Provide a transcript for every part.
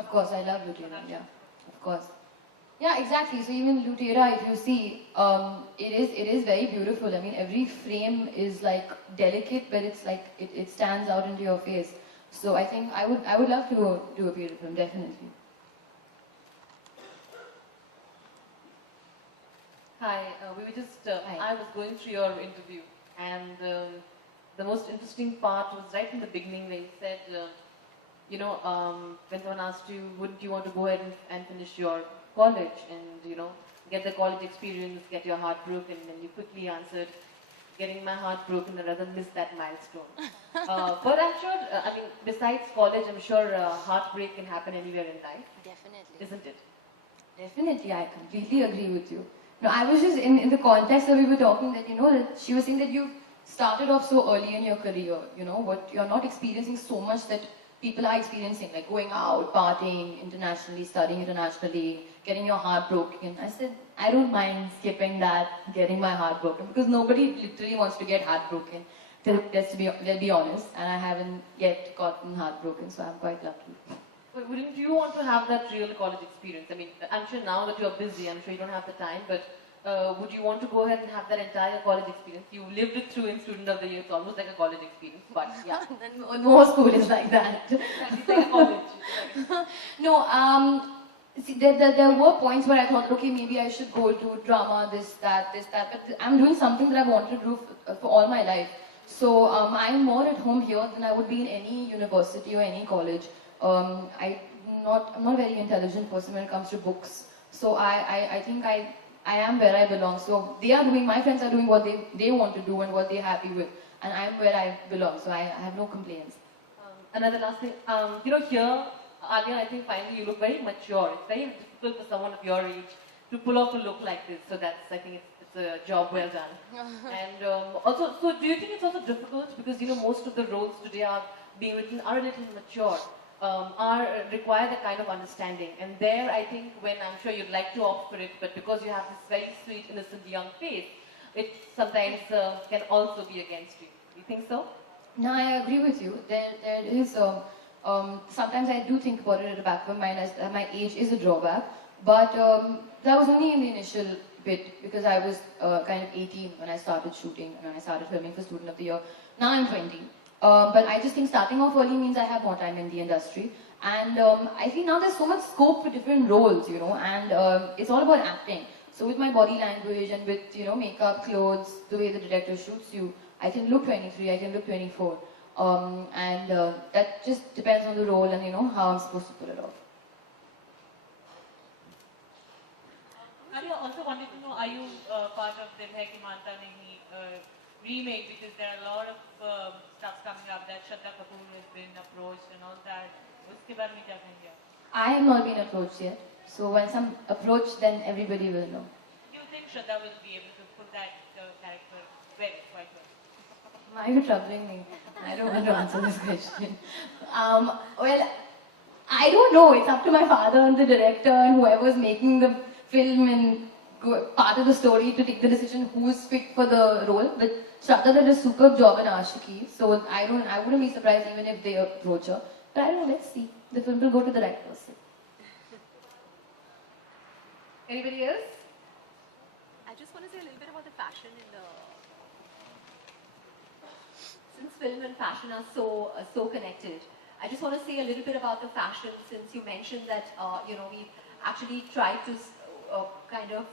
Of course, I love Lutera, yeah, of course. Yeah, exactly. So even Lutera, if you see, it is very beautiful. I mean, every frame is like delicate, but it's like it stands out into your face. So I think I would love to do a period film, definitely. Hi, we were just, Hi. I was going through your interview, and the most interesting part was right in the beginning where you said, when someone asked you, wouldn't you want to go ahead and finish your college and, get the college experience, get your heart broken, and you quickly answered, getting my heart broken, I'd rather miss that milestone. But I'm sure, besides college, I'm sure heartbreak can happen anywhere in life, Definitely. isn't it? Definitely, I completely agree with you. No, I was just in the context that we were talking that, that she was saying that you started off so early in your career, what you're not experiencing so much that people are experiencing, like going out, partying internationally, studying internationally, getting your heart broken. I said, I don't mind skipping that, getting my heart broken, because nobody literally wants to get heartbroken. Let's be honest, and I haven't yet gotten heartbroken, so I'm quite lucky. But wouldn't you want to have that real college experience? I mean, I'm sure now that you're busy, I'm sure you don't have the time, but would you want to go ahead and have that entire college experience? You lived it through in Student of the Year, it's almost like a college experience, but yeah. More school is like that. It's like a college. No, see, there were points where I thought, okay, maybe I should go to drama, this, that, but I'm doing something that I've wanted to do for all my life. So I'm more at home here than I would be in any university or any college. I'm not a very intelligent person when it comes to books. So I think I am where I belong. So my friends are doing what they want to do and what they're happy with. And I'm where I belong, so I have no complaints. Another last thing, here, Alia, I think finally you look very mature. It's very difficult for someone of your age to pull off a look like this. So I think it's a job well done. And also, so do you think it's also difficult because, most of the roles today are being written are a little mature, require that kind of understanding. And there, I think when I'm sure you'd like to opt for it, but because you have this very sweet, innocent young face, it sometimes can also be against you. Do you think so? No, I agree with you. There is, sometimes I do think about it at the back of my mind as my age is a drawback, but that was only in the initial bit because I was kind of 18 when I started shooting and when I started filming for Student of the Year. Now I'm 20. But I just think starting off early means I have more time in the industry. And I feel now there's so much scope for different roles, and it's all about acting. So with my body language and with, makeup, clothes, the way the director shoots you, I can look 23, I can look 24. That just depends on the role and, how I'm supposed to pull it off. I also wanted to know, are you part of Dil Hai Ki Manta Nahi remake? Because there are a lot of stuff coming up that Shraddha Kapoor has been approached and all that. Uske baare mein kya kahenge? I have not been approached yet. So once I'm approached, then everybody will know. Do you think Shraddha will be able to put that character quite well? Why are you troubling me? I don't want to answer this question. Well, I don't know. It's up to my father and the director and whoever's making the film and part of the story to take the decision who's fit for the role. But Shraddha did a superb job in Ashiki, so I wouldn't be surprised even if they approach her. But I don't know. Let's see. The film will go to the right person. Anybody else? I just want to say a little bit about the fashion in the... Since film and fashion are so connected, I just want to say a little bit about the fashion since you mentioned that, we actually tried to do a kind of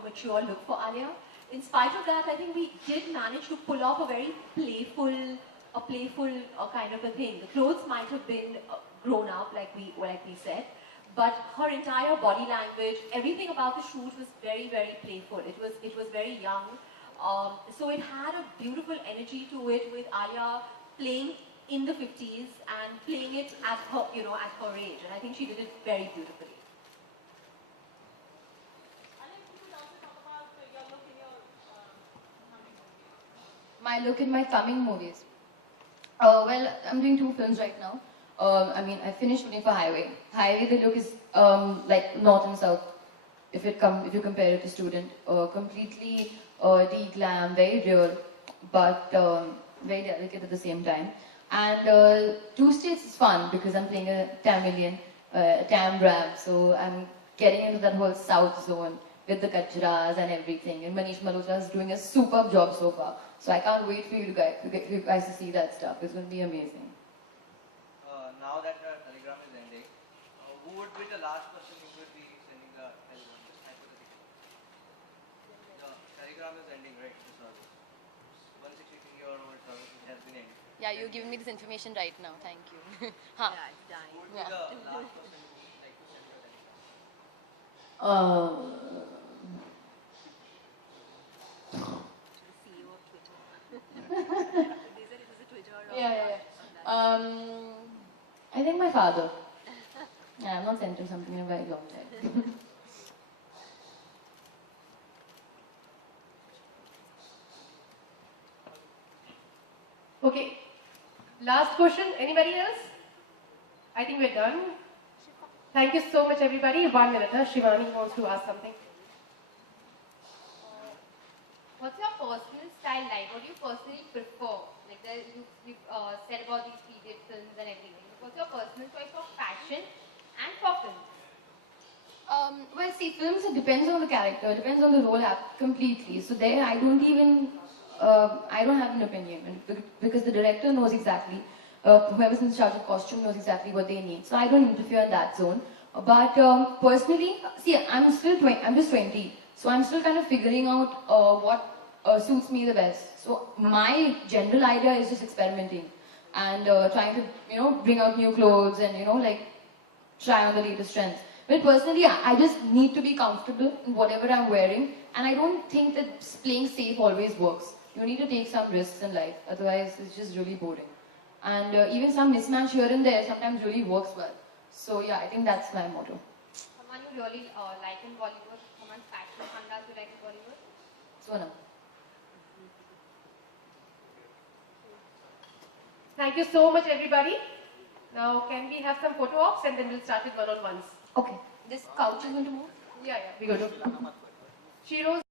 a mature look for Alia. In spite of that, I think we did manage to pull off a very playful kind of a thing. The clothes might have been grown up, like we said, but her entire body language, everything about the shoot was very, very playful. It was very young, so it had a beautiful energy to it with Alia playing in the 50s and playing it at her, at her age, and I think she did it very beautifully. My look in my coming movies. Well, I'm doing 2 films right now. I finished shooting for Highway. Highway, the look is like north and south. If you compare it to Student, completely de-glam, very real, but very delicate at the same time. And Two States is fun because I'm playing a Tamilian, Tam Ram, so I'm getting into that whole South zone with the Kachras and everything. And Manish Malhotra is doing a superb job so far. So I can't wait for you guys to see that stuff. It's going to be amazing. Now that the telegram is ending, who would be the last person who would be sending the telegram? Just hypothetically. The telegram is ending, right? The service. 163-year-old service has been ending. Yeah, you're giving me this information right now. Thank you. huh. Yeah, it's dying. Who would be the last person who would like to send the telegram? The CEO of Twitter. They said it was a Twitter. Yeah. I think my father. Yeah, I've not sent him something in a very long time. Okay. Last question. Anybody else? I think we're done. Thank you so much, everybody. 1 minute. Shivani wants to ask something. What's your personal style like? What do you personally prefer? Like you've said about these period films and everything. What's your personal choice for fashion and for films? Well, see, films, it depends on the character, it depends on the role completely. So there, I don't have an opinion because the director knows exactly, whoever's in charge of costume knows exactly what they need. So I don't interfere in that zone. But personally, see, I'm just 20. So I'm still kind of figuring out what suits me the best. So my general idea is just experimenting and trying to, bring out new clothes and, try on the latest trends. But personally, I just need to be comfortable in whatever I'm wearing, and I don't think that playing safe always works. You need to take some risks in life, otherwise it's just really boring. And even some mismatch here and there sometimes really works well. So yeah, I think that's my motto. Someone you really like in Bollywood? Someone's fashion handas you like in Bollywood? Sonam. Thank you so much, everybody. Now, can we have some photo ops and then we'll start with one-on-ones? Okay, this couch is going to move? Yeah, we're going to. Shiro's